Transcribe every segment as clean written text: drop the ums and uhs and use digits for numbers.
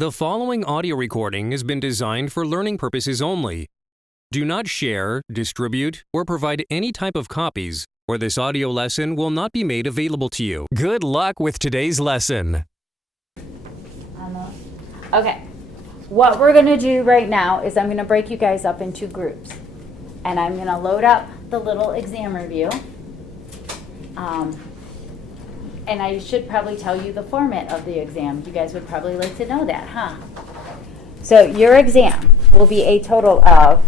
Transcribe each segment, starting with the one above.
The following audio recording has been designed for learning purposes only. Do not share, distribute, or provide any type of copies, or this audio lesson will not be made available to you. Good luck with today's lesson. Okay, what we're going to do right now is I'm going to break you guys up into groups. And I'm going to load up the little exam review. And I should probably tell you the format of the exam. You guys would probably like to know that, huh? So your exam will be a total of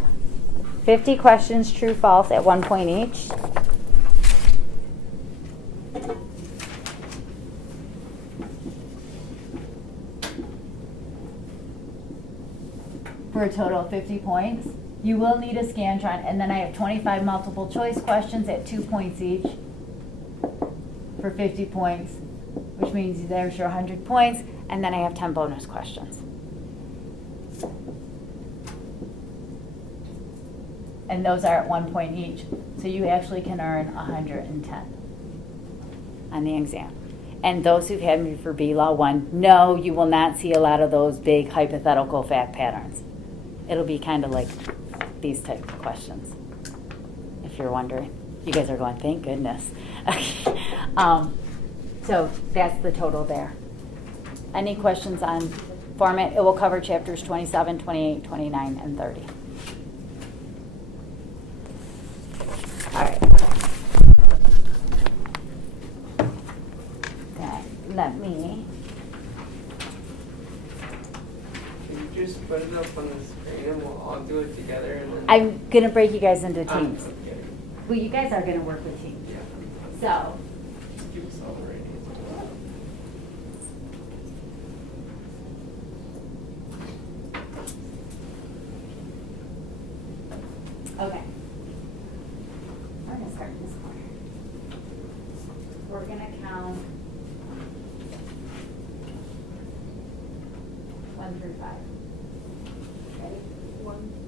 50 questions, true, false, at 1 point each. For a total of 50 points. You will need a Scantron, and then I have 25 multiple choice questions at 2 points each for 50 points, which means there's your 100 points, and then I have 10 bonus questions. And those are at 1 point each, so you actually can earn 110 on the exam. And those who've had me for B-Law 1 know you will not see a lot of those big hypothetical fact patterns. It'll be kind of like these type of questions, if you're wondering. You guys are going, thank goodness. So that's the total there. Any questions on format? It will cover chapters 27, 28, 29, and 30. All right. Okay, let me. Can you just put it up on the screen and we'll all do it together? And then I'm going to break you guys into teams. Okay. Well, you guys are going to work with teams. Yeah. So, Give us all the ratings. okay. We're going to start in this corner. We're going to count 1 through 5. Ready? 1.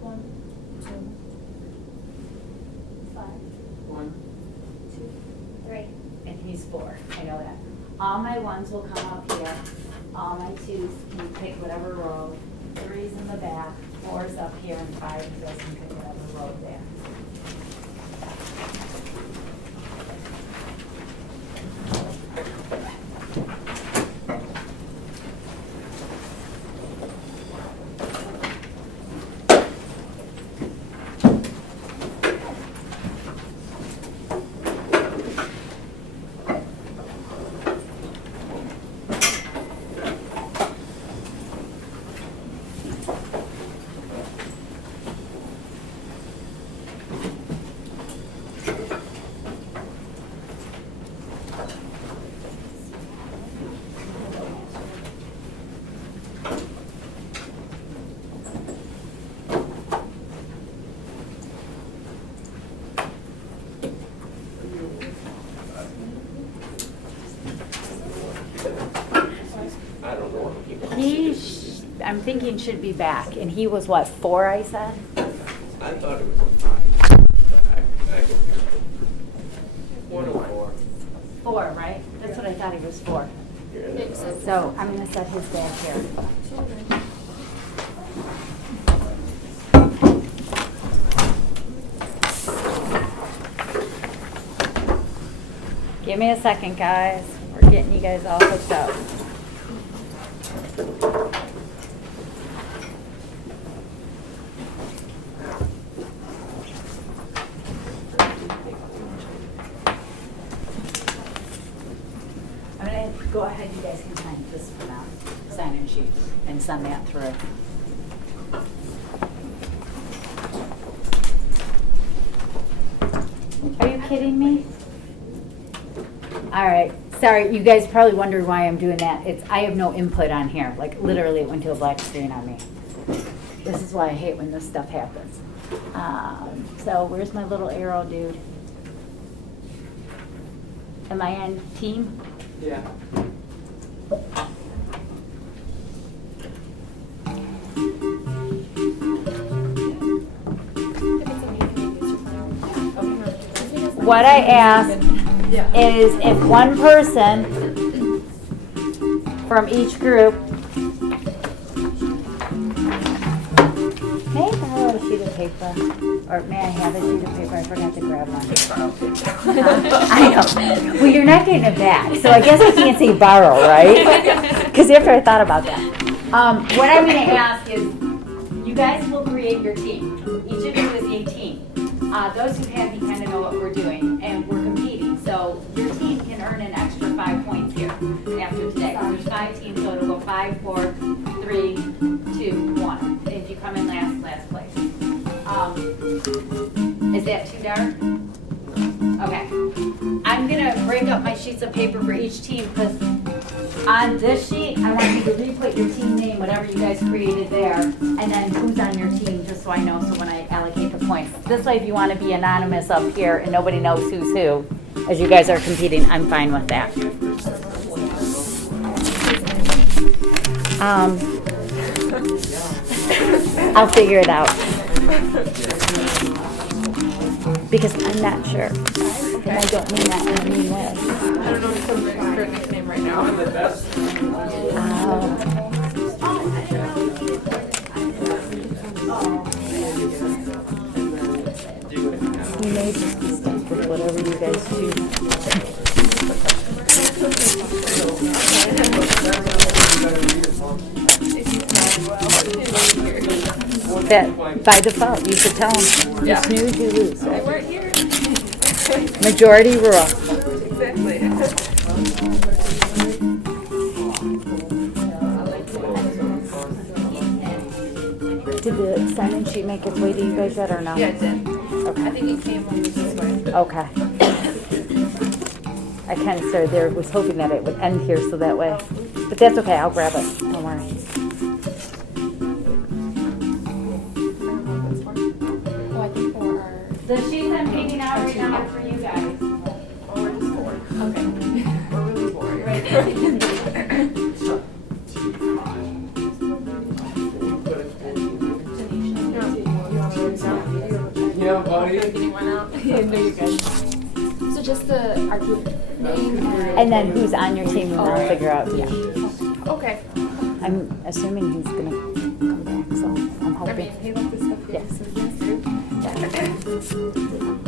1, 2, 5, 1, 2, 3, and he's 4. I know that. All my 1s will come up here. All my 2s, can you pick whatever row. 3's in the back, 4's up here, and 5 you guys can pick whatever row there. I don't know what people I'm thinking should be back, and he was what, 4, I said? I thought it was a 5. But I can 1 or 4. 4, right? That's what I thought he was 4. So I'm going to set his back here. Give me a second, guys. We're getting you guys all hooked up. I'm going to go ahead. You guys can sign this for now. Sign-in sheet and send that through. Are you kidding me? All right. Sorry, you guys probably wondered why I'm doing that. I have no input on here. Like, literally, it went to a black screen on me. This is why I hate when this stuff happens. So, where's my little arrow, dude? Am I on team? Yeah. What I asked is if one person from each group. May I borrow a sheet of paper? Or may I have a sheet of paper? I forgot to grab one. I know. Well, you're not getting it back, so I guess I can't say borrow, right? Because after I thought about that. What I'm going to ask is, you guys will create your team. Each of you is a team. Those who have me kind of know what we're doing, and we're competing. So your team can earn an extra 5 points here after today. There's 5 teams, so it'll go 5, 4, 3, 2, 1. If you come in last place. Is that too dark? Okay. I'm gonna break up my sheets of paper for each team because on this sheet, I want you to re-put your team name, whatever you guys created there, and then who's on your team, just so I know, so when I allocate the points. This way, if you want to be anonymous up here and nobody knows who's who, as you guys are competing, I'm fine with that. I'll figure it out. Because I'm not sure. And I don't mean that in a mean way. I don't know if it's her nickname right now. You may just be stuck with whatever you guys choose. That by default, you should tell them. You snooze, you lose. Right? Right here. Majority rule. Exactly. Did the sign-in sheet make its way to you guys yet or no? Yeah, it did. Okay. I think it came when we just went. Okay. I kind of started there, was hoping that it would end here so that way. But that's okay, I'll grab it. Don't worry. Oh, I think for our. The sheets I'm taking out right now are for you guys. Oh, we're just bored. Okay. We're really bored. Yeah, buddy. Getting one out. No, you're good. So just our group name And then who's on your team and I'll figure out, yeah. Okay. I'm assuming he's gonna come back, so I'm I hoping. mean, he left this stuff here. Yes. So yes, group.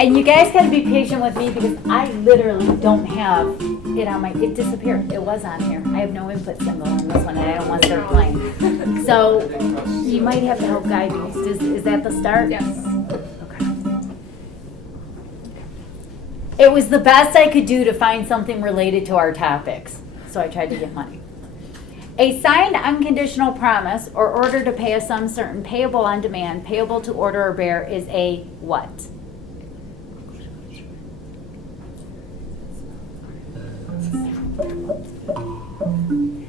And you guys gotta be patient with me because I literally don't have it on my, it disappeared. It was on here. I have no input symbol on this one and I don't want to start playing. So you might have to help guide me. Is that the start? Yes. Okay. It was the best I could do to find something related to our topics. So I tried to get money. A signed unconditional promise or order to pay a sum certain payable on demand, payable to order or bear is a what?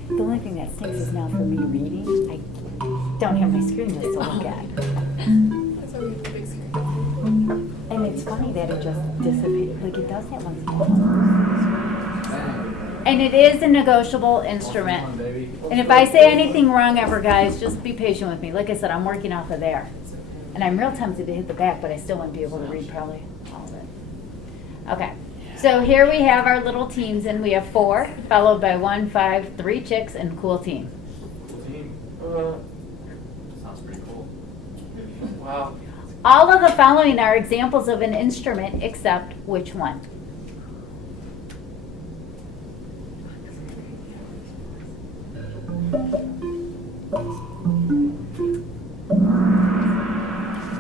The only thing that stinks is now for me reading. I don't have my screen list to look at. That's why we have the big screen. And it's funny that it just dissipated. Like it does that once in a while. And it is a negotiable instrument. And if I say anything wrong ever, guys, just be patient with me. Like I said, I'm working off of there. And I'm real tempted to hit the back, but I still wouldn't be able to read probably all of it. Okay. So here we have our little teams, and we have 4, followed by 1, 5, 3 chicks, and cool team. Cool team. Sounds pretty cool. Wow. All of the following are examples of an instrument, except which one?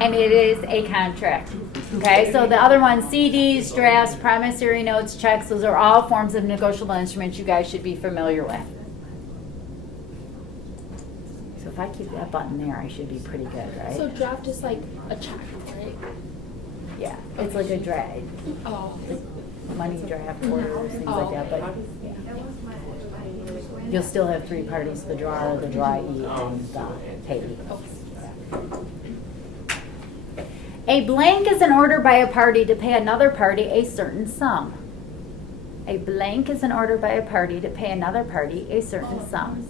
And it is a contract. Okay, so the other ones, CDs, drafts, promissory notes, checks, those are all forms of negotiable instruments you guys should be familiar with. So if I keep that button there, I should be pretty good, right? So draft is like a check, right? Yeah, it's like a draft, Oh. money draft, orders, things like that, but yeah. You'll still have 3 parties, the drawer, the drawee, and the payee. A blank is an order by a party to pay another party a certain sum. A blank is an order by a party to pay another party a certain sum.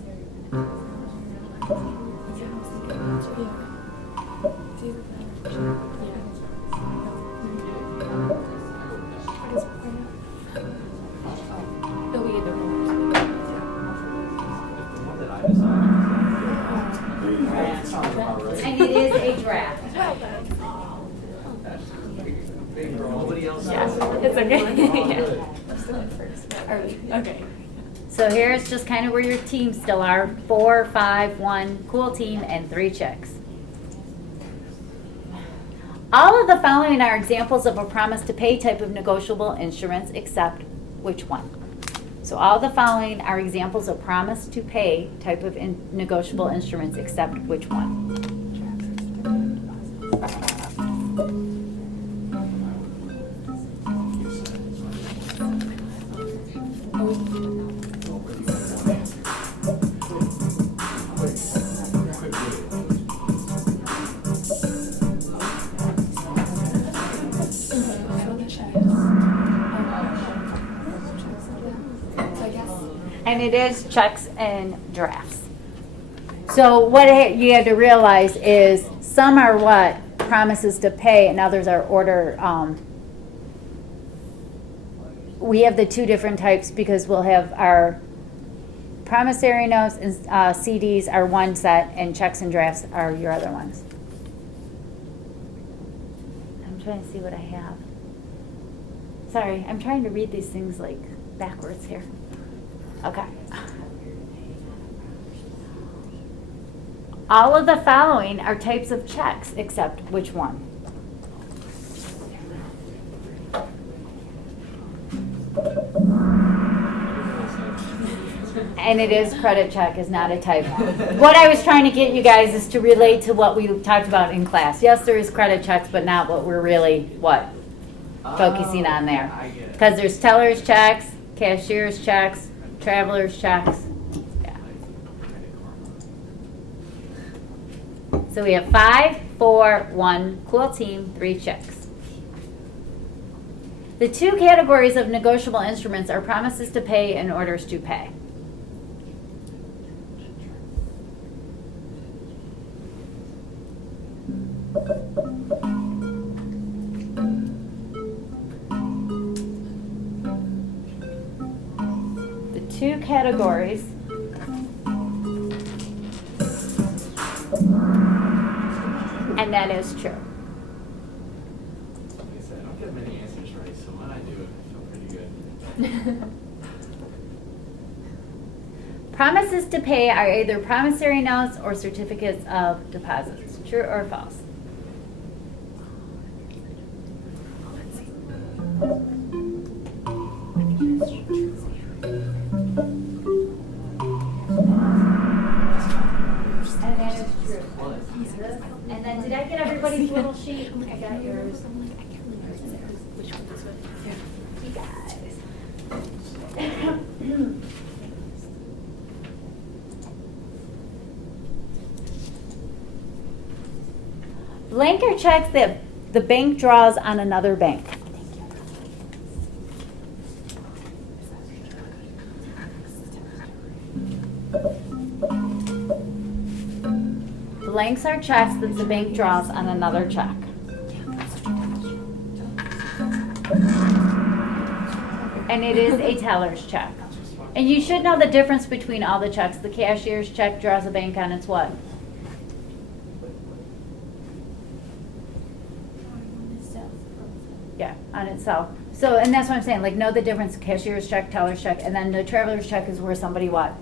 Nobody else. It's okay. Okay. So here's just kind of where your teams still are. 4, 5, 1, cool team, and 3 chicks. All of the following are examples of a promise to pay type of negotiable instruments, except which one? So all the following are examples of promise to pay type of negotiable instruments, except which one? And it is checks and drafts. So what you had to realize is some are what? Promises to pay, and others are order. We have the 2 different types because we'll have our promissory notes and CDs are one set, and checks and drafts are your other ones. I'm trying to see what I have. Sorry, I'm trying to read these things like backwards here. Okay. All of the following are types of checks, except which one? And it is credit check is not a type. What I was trying to get you guys is to relate to what we talked about in class. Yes, there is credit checks, but not what we're really, focusing on there. Because there's teller's checks, cashier's checks, traveler's checks. Yeah. So we have 5, 4, 1, cool team, 3 checks. The 2 categories of negotiable instruments are promises to pay and orders to pay. The 2 categories and that is true. Like I said, I don't get many answers right, so when I do, I feel pretty good. Promises to pay are either promissory notes or certificates of deposits. True or false? And that is true. And then did I get everybody's little sheet? I got yours. Which one is it? You guys. Blank are checks that the bank draws on another bank. Blanks are checks that the bank draws on another check. And it is a teller's check. And you should know the difference between all the checks. The cashier's check draws a bank on its what? Yeah, on itself. So, and that's what I'm saying, like, know the difference, cashier's check, teller's check, and then the traveler's check is where somebody what?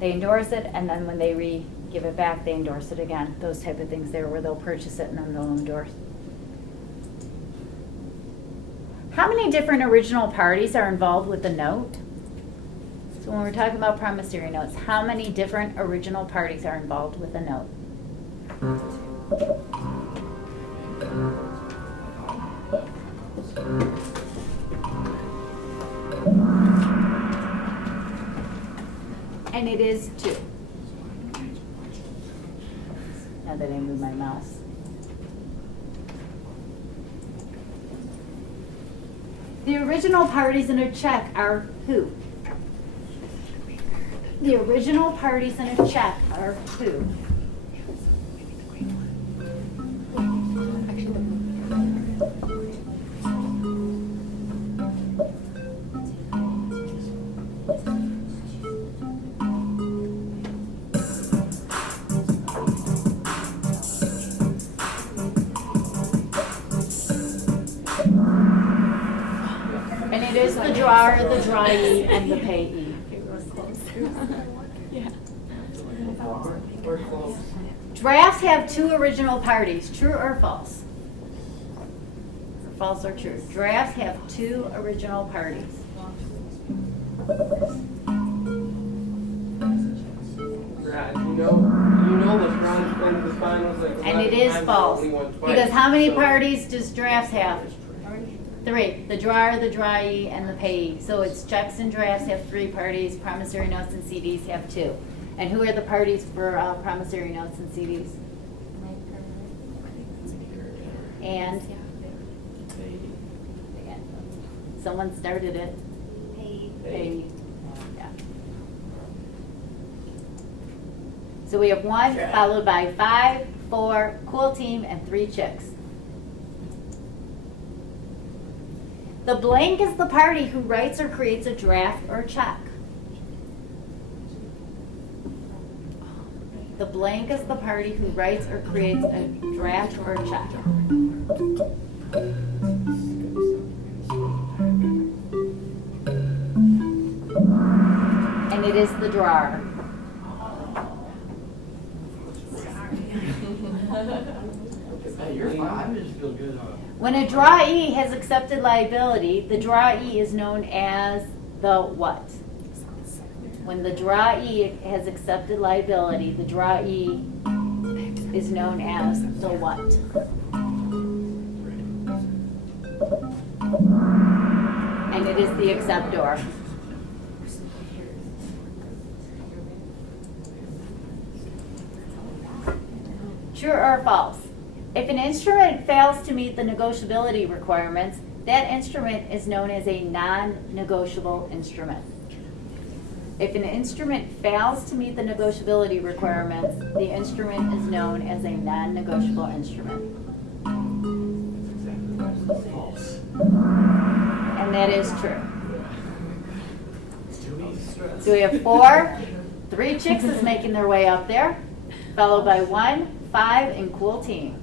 They endorse it, and then when they give it back, they endorse it again. Those type of things there where they'll purchase it and then they'll endorse. How many different original parties are involved with the note? So when we're talking about promissory notes, how many different original parties are involved with the note? And it is 2. Now that I move my mouse. The original parties in a check are who? The original parties in a check are who? the drawer, the drawee, and the payee. We're close. Drafts have two original parties, true or false? False or true? Drafts have two original parties. Right, you know the front and the finals. Like, And it is false. Because how many parties does drafts have? 3. The drawer, the drawee, and the payee. So it's checks and drafts have 3 parties, promissory notes and CDs have 2. And who are the parties for promissory notes and CDs? And someone started it. Payee. Yeah. So we have 1 followed by 5, 4, cool team, and 3 chicks. The blank is the party who writes or creates a draft or check. The blank is the party who writes or creates a draft or check. And it is the drawer. Hey, you're fine. I just feel good on it. When a drawee has accepted liability, the drawee is known as the what? When the drawee has accepted liability, the drawee is known as the what? And it is the acceptor. True or false? If an instrument fails to meet the negotiability requirements, that instrument is known as a non-negotiable instrument. If an instrument fails to meet the negotiability requirements, the instrument is known as a non-negotiable instrument. And that is true. So we have 4, 3 chicks is making their way up there, followed by 1, 5, and cool team.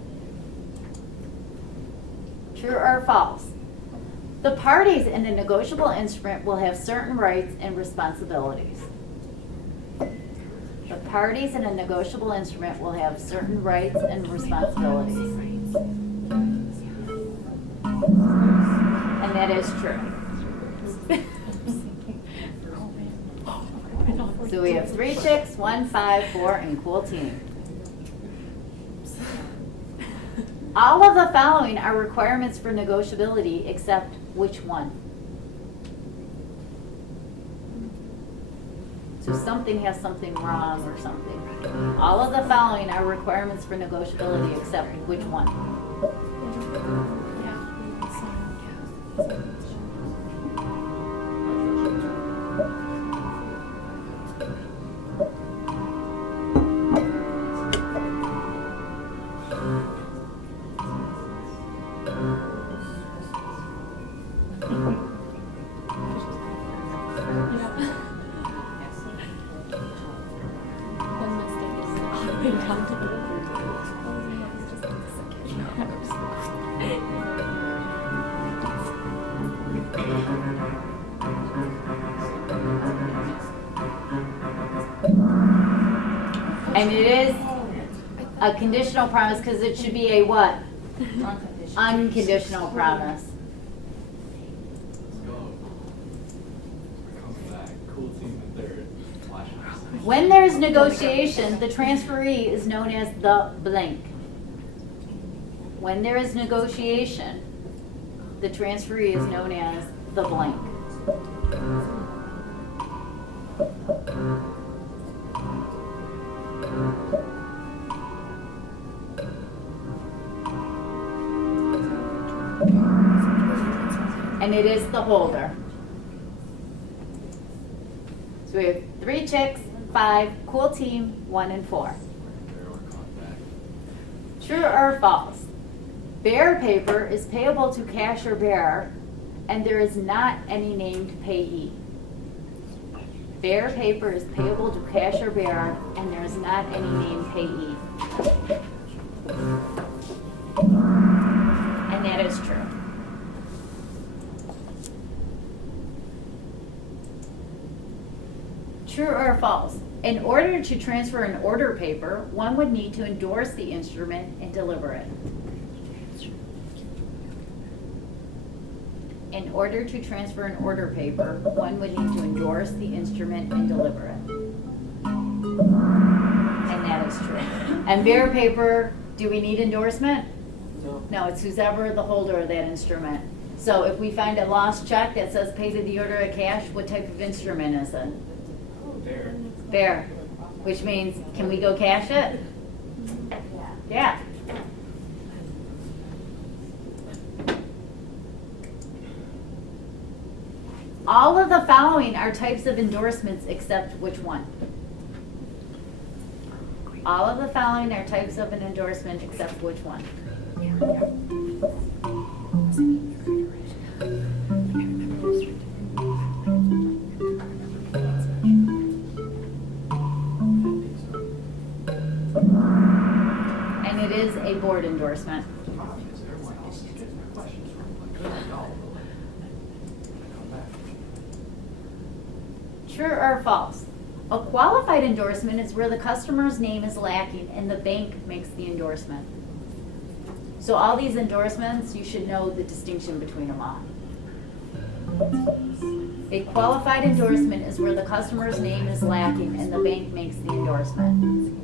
True or false? The parties in a negotiable instrument will have certain rights and responsibilities. The parties in a negotiable instrument will have certain rights and responsibilities. And that is true. So we have 3 chicks, 1, 5, 4, and cool team. All of the following are requirements for negotiability except which one? So something has something wrong or something. All of the following are requirements for negotiability except which one? And it is a conditional promise because it should be a what? Unconditional promise. When there is negotiation, the transferee is known as the blank. When there is negotiation, the transferee is known as the blank. And it is the holder. So we have 3 chicks, 5, cool team, 1 and 4. True or false? Bearer paper is payable to cash or bearer, and there is not any named payee. Bearer paper is payable to cash or bearer, and there is not any named payee. And that is true. True or false? In order to transfer an order paper, one would need to endorse the instrument and deliver it. In order to transfer an order paper, one would need to endorse the instrument and deliver it. And that is true. And bearer paper, do we need endorsement? No. No, it's who's ever the holder of that instrument. So if we find a lost check that says pay to the order of cash, what type of instrument is it? There. Bear, which means, can we go cash it? Yeah. All of the following are types of endorsements except which one? All of the following are types of an endorsement except which one? And it is a board endorsement. True or false? A qualified endorsement is where the customer's name is lacking and the bank makes the endorsement. So all these endorsements, you should know the distinction between them all. A qualified endorsement is where the customer's name is lacking and the bank makes the endorsement.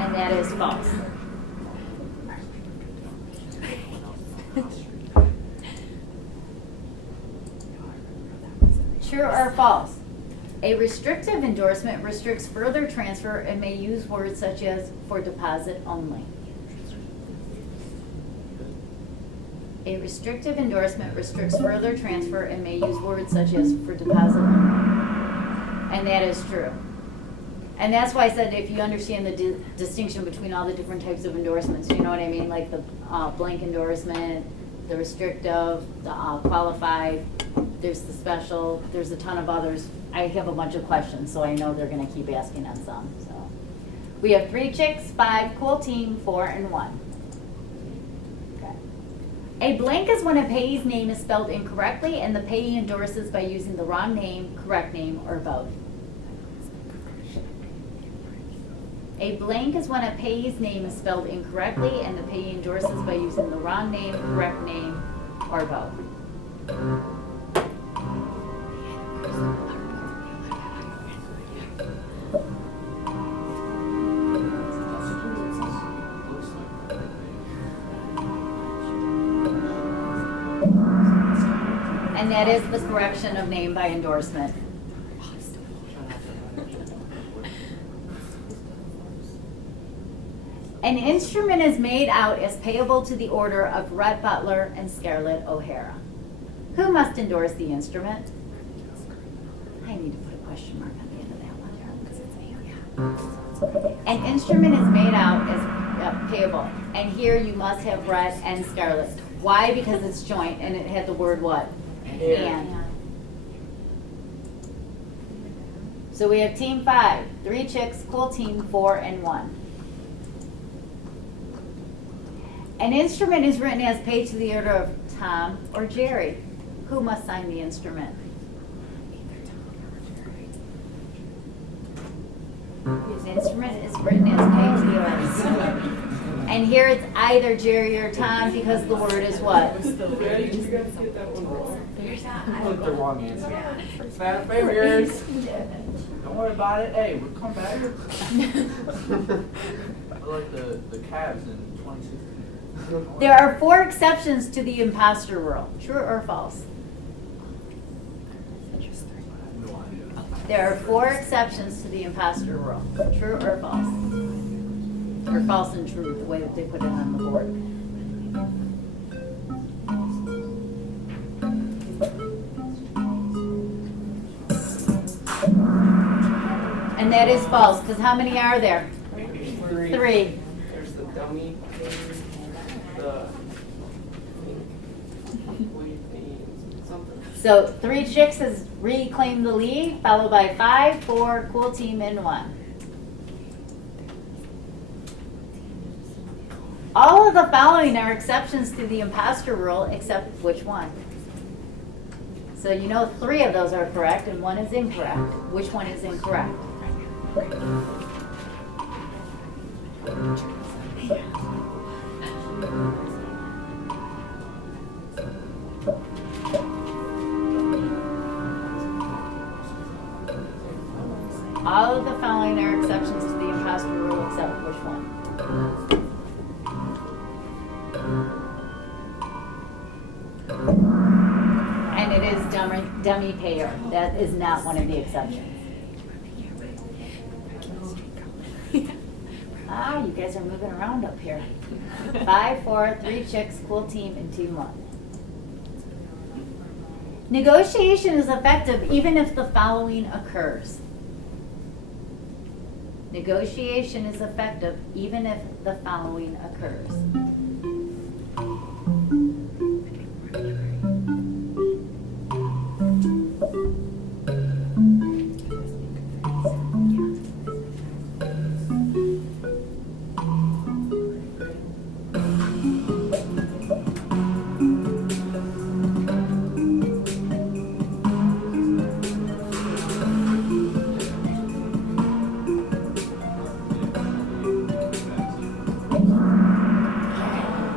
And that is false. True or false? A restrictive endorsement restricts further transfer and may use words such as for deposit only. A restrictive endorsement restricts further transfer and may use words such as for deposit only. And that is true. And that's why I said if you understand the distinction between all the different types of endorsements, you know what I mean? Like the blank endorsement, the restrictive, the qualified, there's the special, there's a ton of others. I have a bunch of questions, so I know they're gonna keep asking on some, so. We have 3 chicks, 5, cool team, 4, and 1. Okay. A blank is when a payee's name is spelled incorrectly and the payee endorses by using the wrong name, correct name, or both. A blank is when a payee's name is spelled incorrectly and the payee endorses by using the wrong name, correct name, or both. And that is the correction of name by endorsement. An instrument is made out as payable to the order of Rhett Butler and Scarlett O'Hara. Who must endorse the instrument? I need to put a question mark on the end of that one. An instrument is made out as payable. And here you must have Rhett and Scarlett. Why? Because it's joint and it had the word what? And. So we have team 5, 3 chicks, cool team 4, and 1. An instrument is written as paid to the order of Tom or Jerry. Who must sign the instrument? The instrument is written as paid to the order. And here it's either Jerry or Tom because the word is what? Yeah, you guys get that one wrong. Look, the wrong answer. Fat fingers. Don't worry about it. Hey, we'll come back. I like the Cavs in 2016. There are 4 exceptions to the imposter rule. True or false? No idea. There are 4 exceptions to the imposter rule. True or false? Or false and true, the way that they put it on the board. And that is false, because how many are there? 3. There's the dummy thing, the something. So 3 chicks has reclaimed the lead, followed by 5, 4, cool team, and 1. All of the following are exceptions to the imposter rule, except which one? So you know 3 of those are correct and 1 is incorrect. Which one is incorrect? All of the following are exceptions to the imposter rule, except which one? And it is dummy payer. That is not one of the exceptions. Ah, you guys are moving around up here. 5, 4, 3 chicks, cool team, and team 1. Negotiation is effective even if the following occurs. Negotiation is effective even if the following occurs.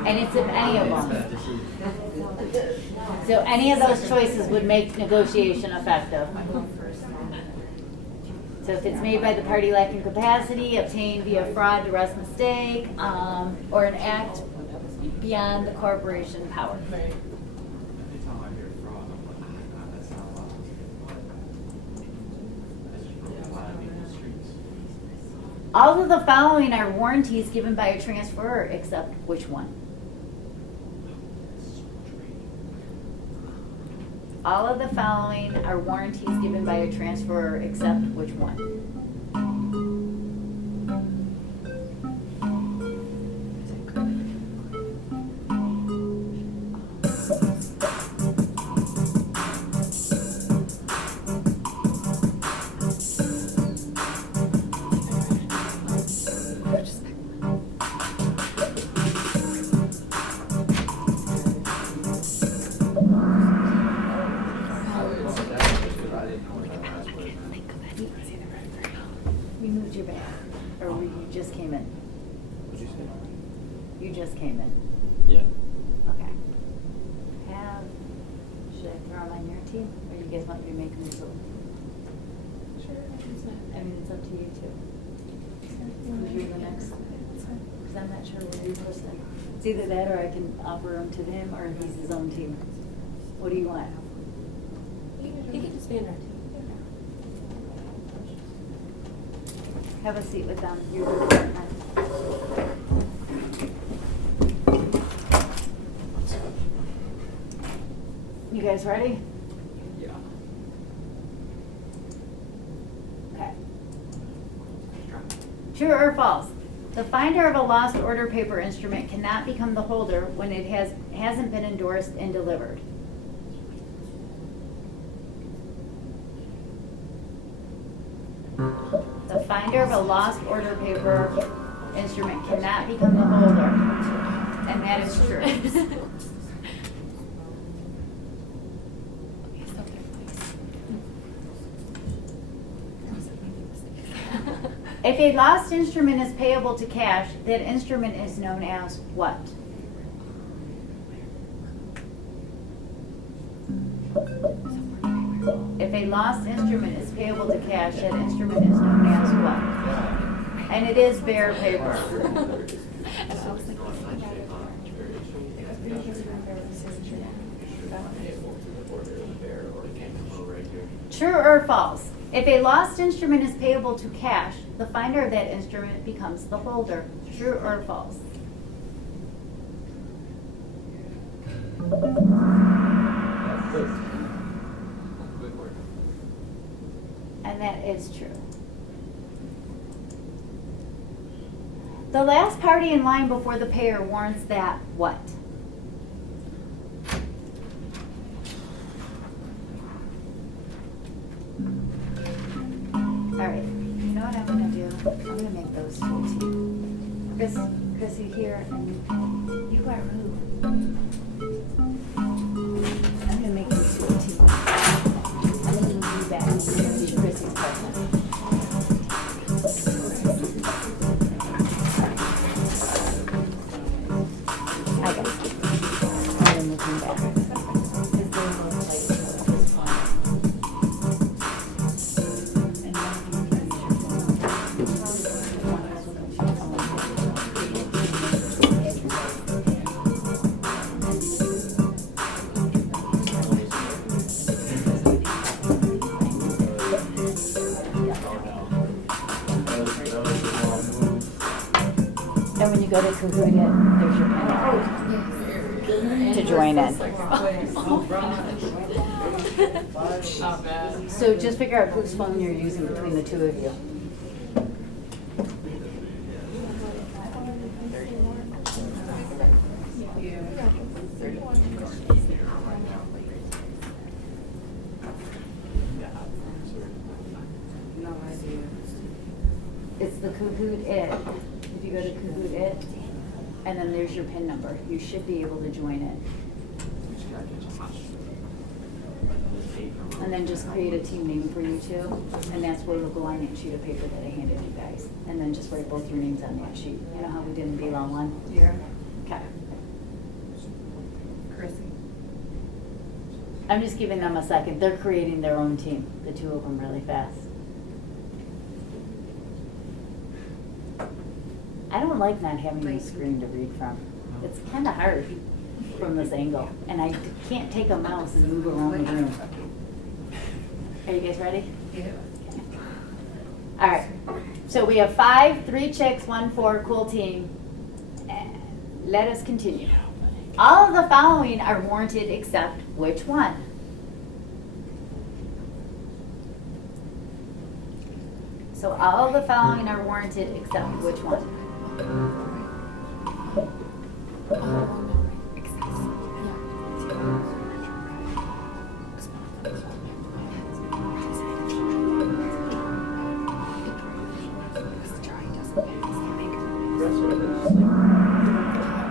And it's if any of them. So any of those choices would make negotiation effective. So if it's made by the party lacking capacity, obtained via fraud, duress, mistake, or an act beyond the corporation power. Anytime I hear fraud, I'm like, God, that's not allowed. That's just really violating the streets. All of the following are warranties given by a transferor, except which one? All of the following are warranties given by a transferor, except which one? You moved your bag, or you just came in? What'd you say? You just came in. Yeah. Okay. Should I throw them on your team, or you guys want me to make them so? Sure, I mean, it's up to you too. Who's doing the next? Because I'm not sure where you're posting. It's either that, or I can offer him to him, or he's his own team. What do you want? You can just be in our team. Have a seat with them. You're the partner. You guys ready? Yeah. Okay. True or false? The finder of a lost order paper instrument cannot become the holder when it hasn't been endorsed and delivered. The finder of a lost order paper instrument cannot become the holder, and that is true. If a lost instrument is payable to cash, that instrument is known as what? If a lost instrument is payable to cash, that instrument is known as what? And it is bearer paper. True or false? If a lost instrument is payable to cash, the finder of that instrument becomes the holder. True or false? And that is true. The last party in line before the payer warrants that what? All right, you know what I'm gonna do? I'm gonna make those two too. Chris, Chrissy here, and you are who? I'm gonna make this one too. I'm gonna move you back. Chrissy's partner. I got it. I'm gonna move you back. Because they're both like this one. And one of you can use your phone. One of us will use your phone. And when you go to Kahoot, there's your pin to join in. So just figure out whose phone you're using between the two of you. It's the Kahoot It. If you go to Kahoot It, and then there's your PIN number, you should be able to join it. And then just create a team name for you two, and that's what will go on that sheet of paper that I handed you guys. And then just write both your names on that sheet. You know how we did in B-Law 1? Yeah. Okay. Chrissy. I'm just giving them a second. They're creating their own team, the two of them, really fast. I don't like not having the screen to read from. It's kind of hard from this angle, and I can't take a mouse and move around the room. Are you guys ready? Yeah. All right. So we have 5, 3 chicks, 1 4, cool team. Let us continue. All of the following are warranted except which one? So all of the following are warranted except which one?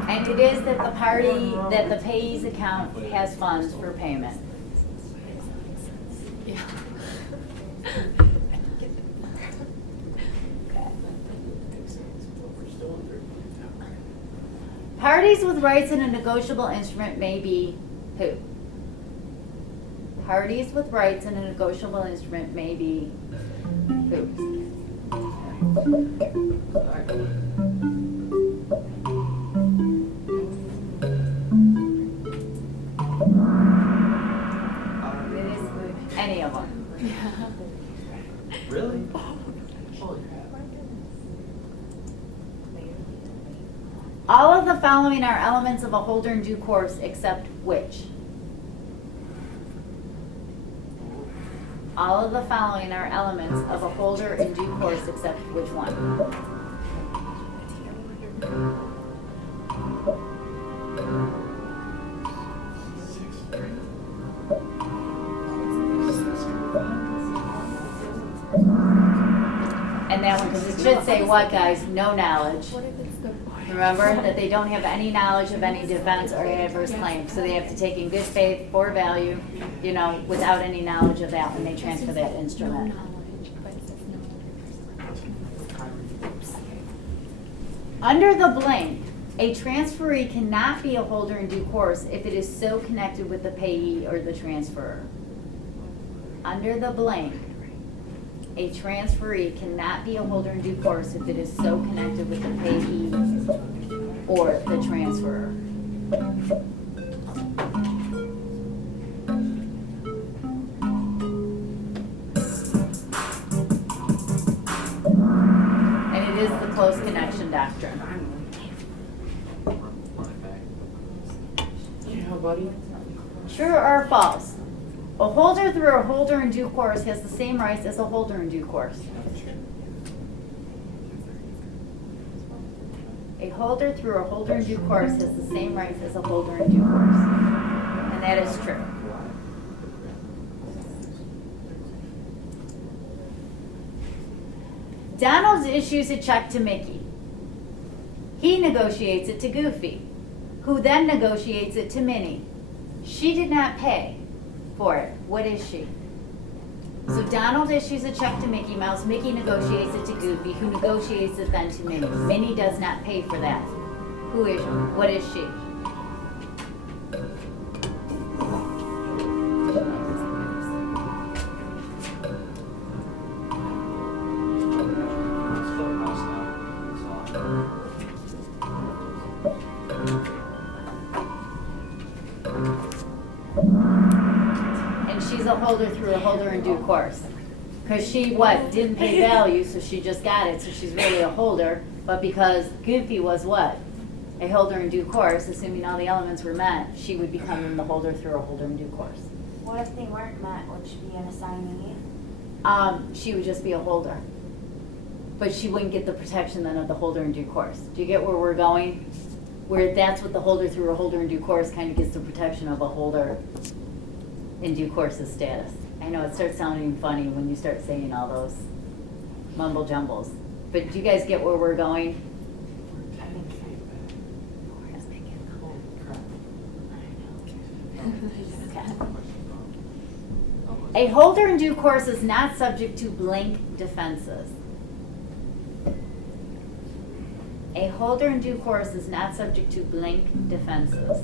And it is that the party, that the payee's account has funds for payment. Yeah. Okay. Parties with rights in a negotiable instrument may be who? Parties with rights in a negotiable instrument may be who? Any of them. Really? All of the following are elements of a holder in due course except which? All of the following are elements of a holder in due course except which one? And that one, because it should say what, guys? No knowledge. What if it's the Remember that they don't have any knowledge of any defense or adverse claim, so they have to take in good faith for value, you know, without any knowledge of that when they transfer that no instrument. knowledge, but it says no. Under the blank, a transferee cannot be a holder in due course if it is so connected with the payee or the transferor. Under the blank, a transferee cannot be a holder in due course if it is so connected with the payee or the transferor. And it is the close connection doctrine. Yeah, buddy. True or false? A holder through a holder in due course has the same rights as a holder in due course. A holder through a holder in due course has the same rights as a holder in due course. And that is true. Donald issues a check to Mickey. He negotiates it to Goofy, who then negotiates it to Minnie. She did not pay for it. What is she? So Donald issues a check to Mickey Mouse. Mickey negotiates it to Goofy, who negotiates it then to Minnie. Minnie does not pay for that. Who is she? What is she? And she's a holder through a holder in due course. Because she, what, didn't pay value, so she just got it, so she's really a holder. But because Goofy was what? A holder in due course, assuming all the elements were met, she would become the holder through a holder in due course. What if they weren't met? Would she be an assignee? She would just be a holder. But she wouldn't get the protection then of the holder in due course. Do you get where we're going? Where that's what the holder through a holder in due course kind of gets the protection of a holder in due course's status. I know it starts sounding funny when you start saying all those mumble jumbles. But do you guys get where we're going? A holder in due course is not subject to blank defenses. A holder in due course is not subject to blank defenses.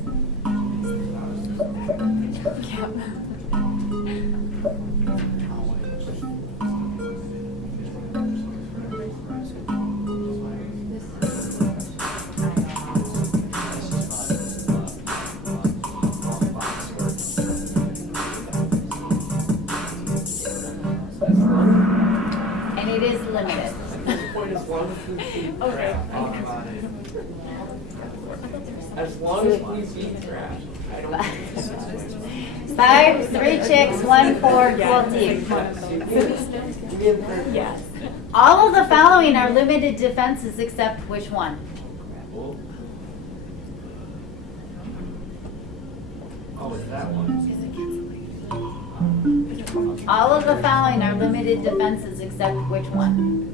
And it is limited. As long as we beat trash. I don't. 5, 3 chicks, 1 4, 14. Yes. All of the following are limited defenses except which one? Oh, is that one? All of the following are limited defenses except which one?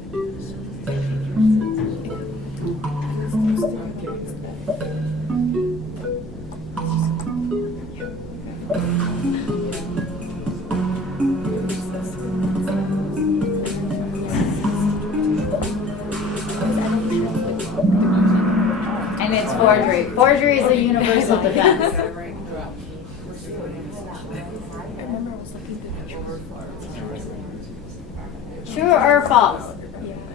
And it's forgery. Forgery is a universal defense. True or false?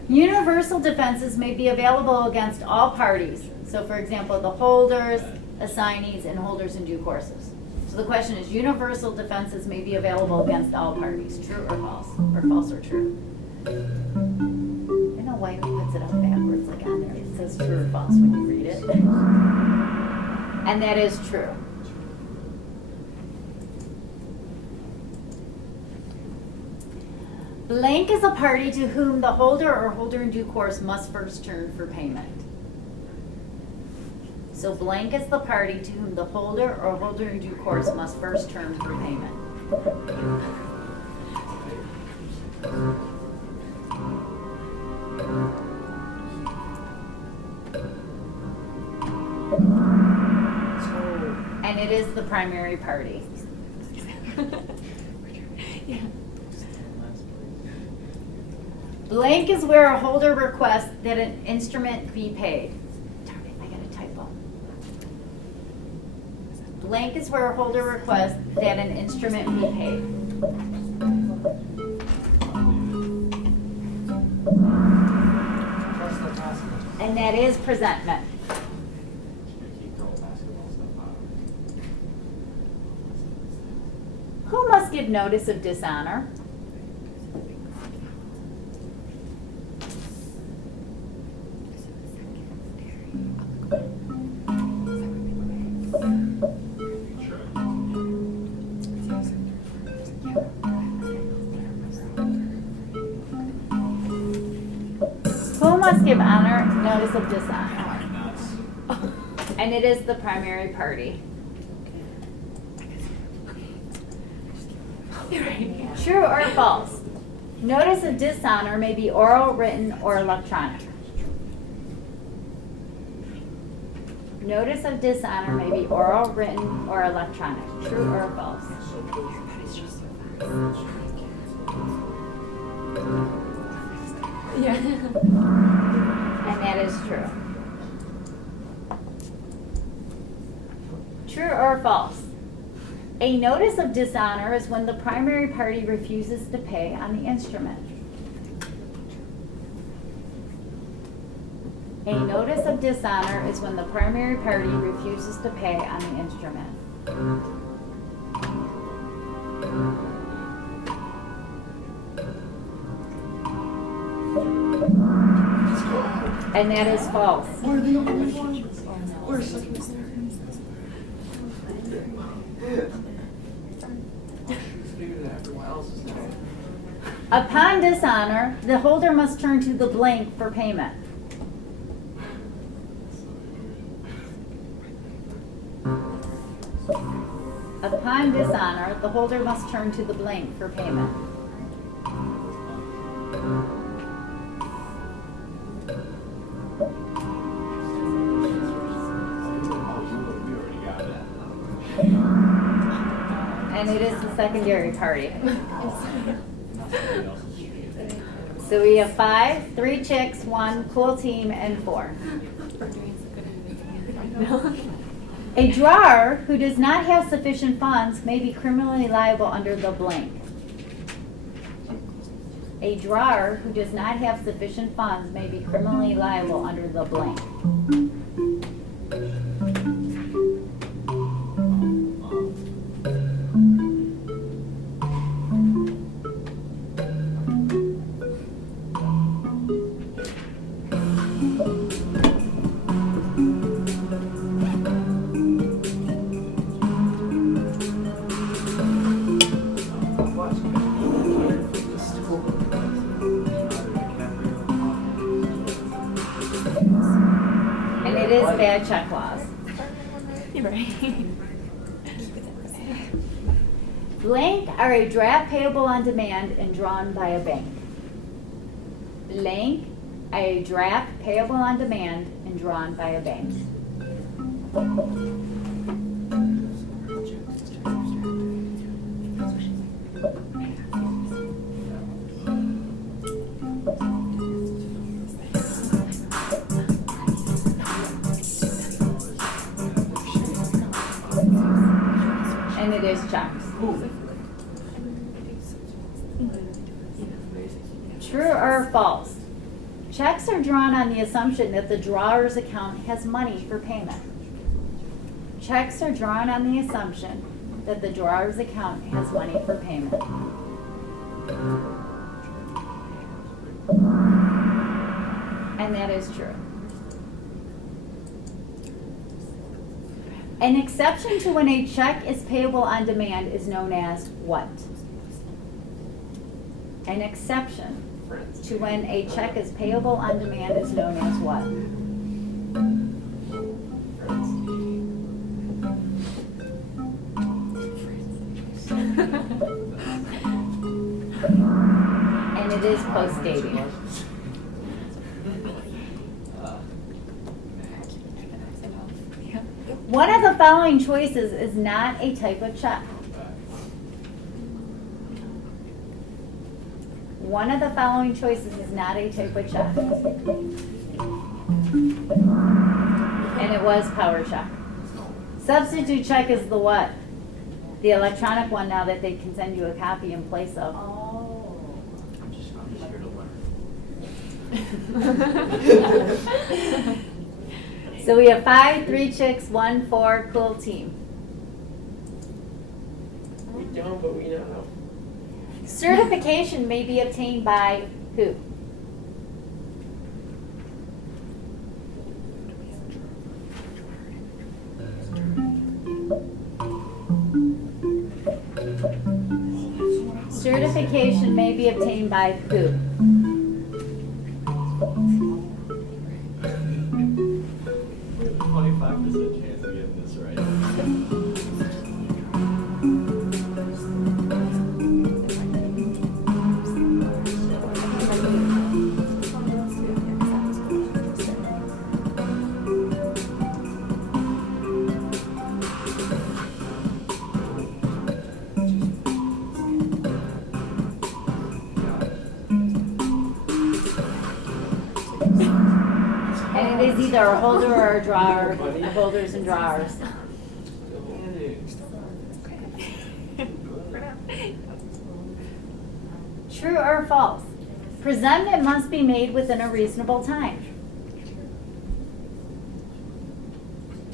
Universal defenses may be available against all parties. So for example, the holders, assignees, and holders in due courses. So the question is, universal defenses may be available against all parties. True or false? Or false or true? I don't know why he puts it up backwards like on there. It says true or false when you read it. And that is true. Blank is a party to whom the holder or holder in due course must first turn for payment. So blank is the party to whom the holder or holder in due course must first turn for payment. And it is the primary party. Yeah. Blank is where a holder requests that an instrument be paid. Darn it, I got a typo. Blank is where a holder requests that an instrument be paid. And that is presentment. Who must give notice of dishonor? Who must give honor notice of dishonor? And it is the primary party. True or false? Notice of dishonor may be oral, written, or electronic. Notice of dishonor may be oral, written, or electronic. True or false? Yeah. And that is true. True or false? A notice of dishonor is when the primary party refuses to pay on the instrument. A notice of dishonor is when the primary party refuses to pay on the instrument. And that is false. We're the only ones. We're such figured that everyone else is now. Upon dishonor, the holder must turn to the blank for payment. Upon dishonor, the holder must turn to the blank for payment. And it is the secondary party. So we have 5, 3 chicks, 1 cool team, and 4. A drawer who does not have sufficient funds may be criminally liable under the blank. A drawer who does not have sufficient funds may be criminally liable under the blank. And it is bad check laws. You're right. Blank are a draft payable on demand and drawn by a bank. Blank are a draft payable on demand and drawn by a bank. And it is checks. True or false? Checks are drawn on the assumption that the drawer's account has money for payment. Checks are drawn on the assumption that the drawer's account has money for payment. And that is true. An exception to when a check is payable on demand is known as what? An exception to when a check is payable on demand is known as what? And it is post-dating. One of the following choices is not a type of check. One of the following choices is not a type of check. And it was power check. Substitute check is the what? The electronic one now that they can send you a copy in place of. I'm just here to learn. So we have 5, 3 chicks, 1 4 cool team. We don't, but we know. Certification may be obtained by who? Certification may be obtained by who? We have a 25% chance of getting this right. is either a holder or a drawer, holders and drawers. True or false? Presentment must be made within a reasonable time.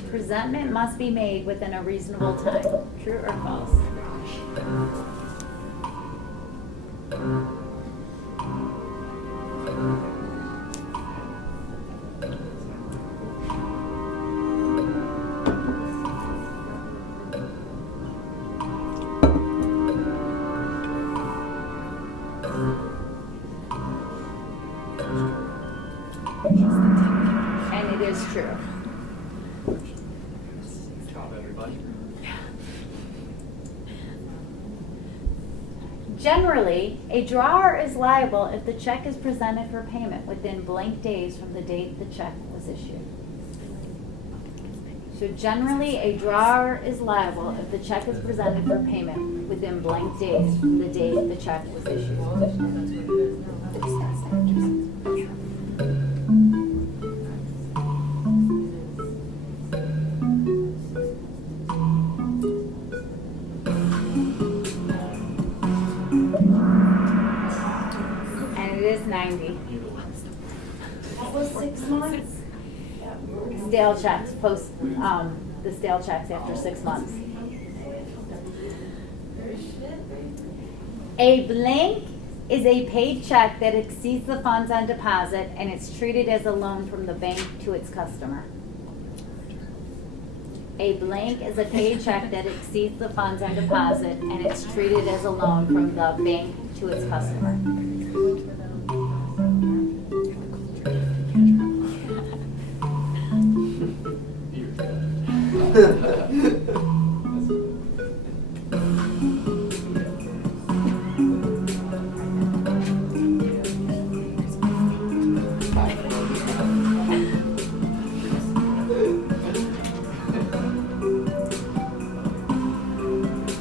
Presentment must be made within a reasonable time. True or false? And it is true. Good job, everybody. Generally, a drawer is liable if the check is presented for payment within blank days from the date the check was issued. So generally, a drawer is liable if the check is presented for payment within blank days from the date the check was issued. And it is 90. What was 6 months? Stale checks, the stale checks after 6 months. A blank is a paid check that exceeds the funds on deposit and it's treated as a loan from the bank to its customer. A blank is a paid check that exceeds the funds on deposit and it's treated as a loan from the bank to its customer. I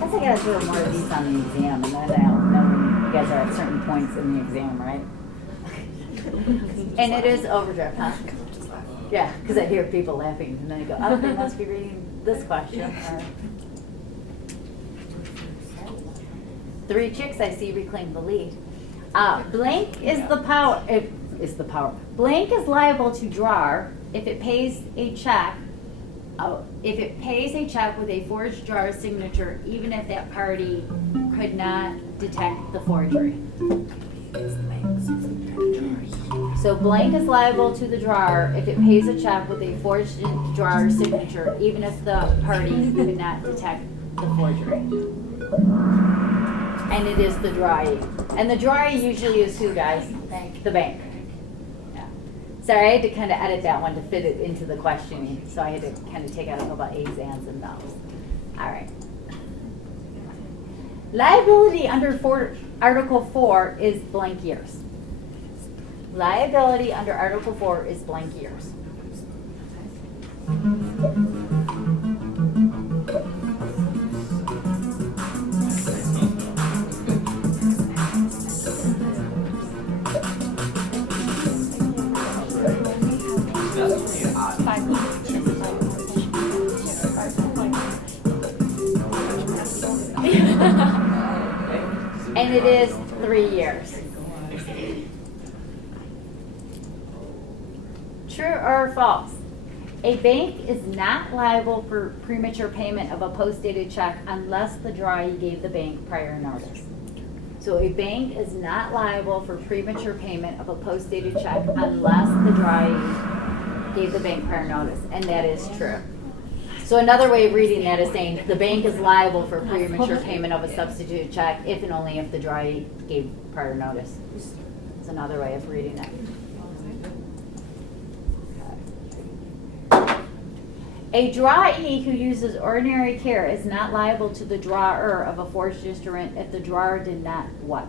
guess I gotta throw more of these on the exam, and then I'll know when you guys are at certain points in the exam, right? And it is overdraft, huh? Yeah, because I hear people laughing, and then I go, oh, they must be reading this question. Or, 3 chicks I see reclaim the lead. Blank is the power. Blank is liable to drawer if it pays a check. If it pays a check with a forged drawer signature, even if that party could not detect the forgery. So blank is liable to the drawer if it pays a check with a forged drawer signature, even if the party could not detect the forgery. And it is the drawee. And the drawee usually is who, guys? The bank. Yeah. Sorry, I had to kind of edit that one to fit it into the questioning. So I had to kind of take out a couple of A's, ands, and thous. All right. Liability under Article 4 is blank years. Liability under Article 4 is blank years. And it is 3 years. True or false? A bank is not liable for premature payment of a post-dated check unless the drawee gave the bank prior notice. So a bank is not liable for premature payment of a post-dated check unless the drawee gave the bank prior notice, and that is true. So another way of reading that is saying the bank is liable for premature payment of a substituted check if and only if the drawee gave prior notice. It's another way of reading it. A drawee who uses ordinary care is not liable to the drawer of a forged instrument if the drawer did not what?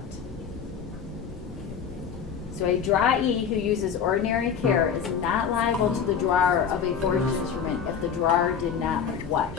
So a drawee who uses ordinary care is not liable to the drawer of a forged instrument if the drawer did not what?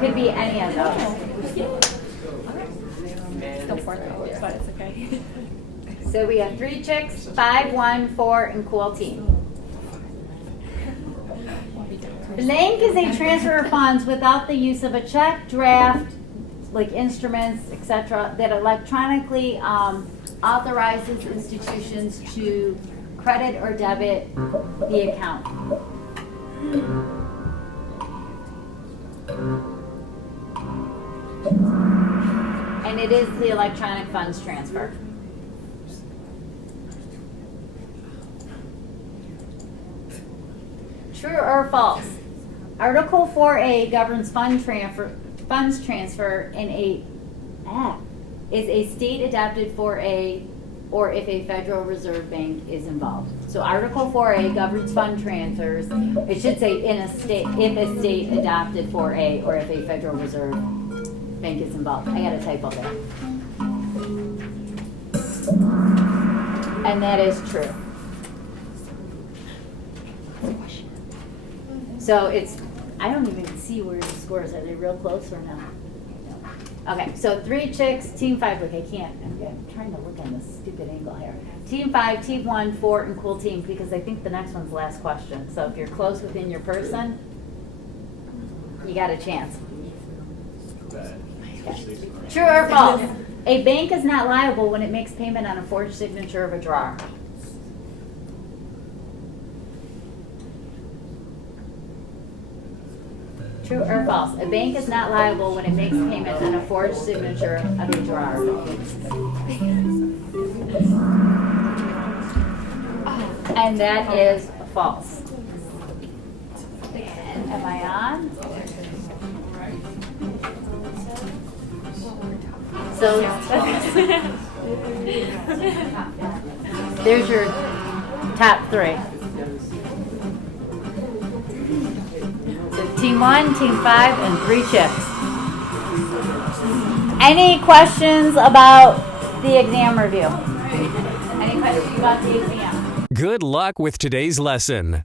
Could be any of those. Still 4 though, but it's okay. So we have 3 chicks, 5, 1, 4, and cool team. Blank is a transfer of funds without the use of a check, draft, like instruments, etc., that electronically authorizes institutions to credit or debit the account. And it is the electronic funds transfer. True or false? Article 4A governs funds transfer in is a state adopted 4A or if a Federal Reserve Bank is involved. So Article 4A governs fund transfers. It should say in a state, if a state adopted 4A or if a Federal Reserve Bank is involved. I got a typo there. And that is true. So it's, I don't even see where the scores are. They real close or no? Okay, so 3 chicks, team 5. Look, I can't. I'm trying to look on this stupid angle here. Team 5, team 1, 4, and cool team, because I think the next one's the last question. So if you're close within your person, you got a chance. Okay. True or false? A bank is not liable when it makes payment on a forged signature of a drawer. True or false? A bank is not liable when it makes payment on a forged signature of a drawer. And that is false. Am I on? So there's your top 3. So team 1, team 5, and 3 chicks. Any questions about the exam review? Any questions about the exam? Good luck with today's lesson.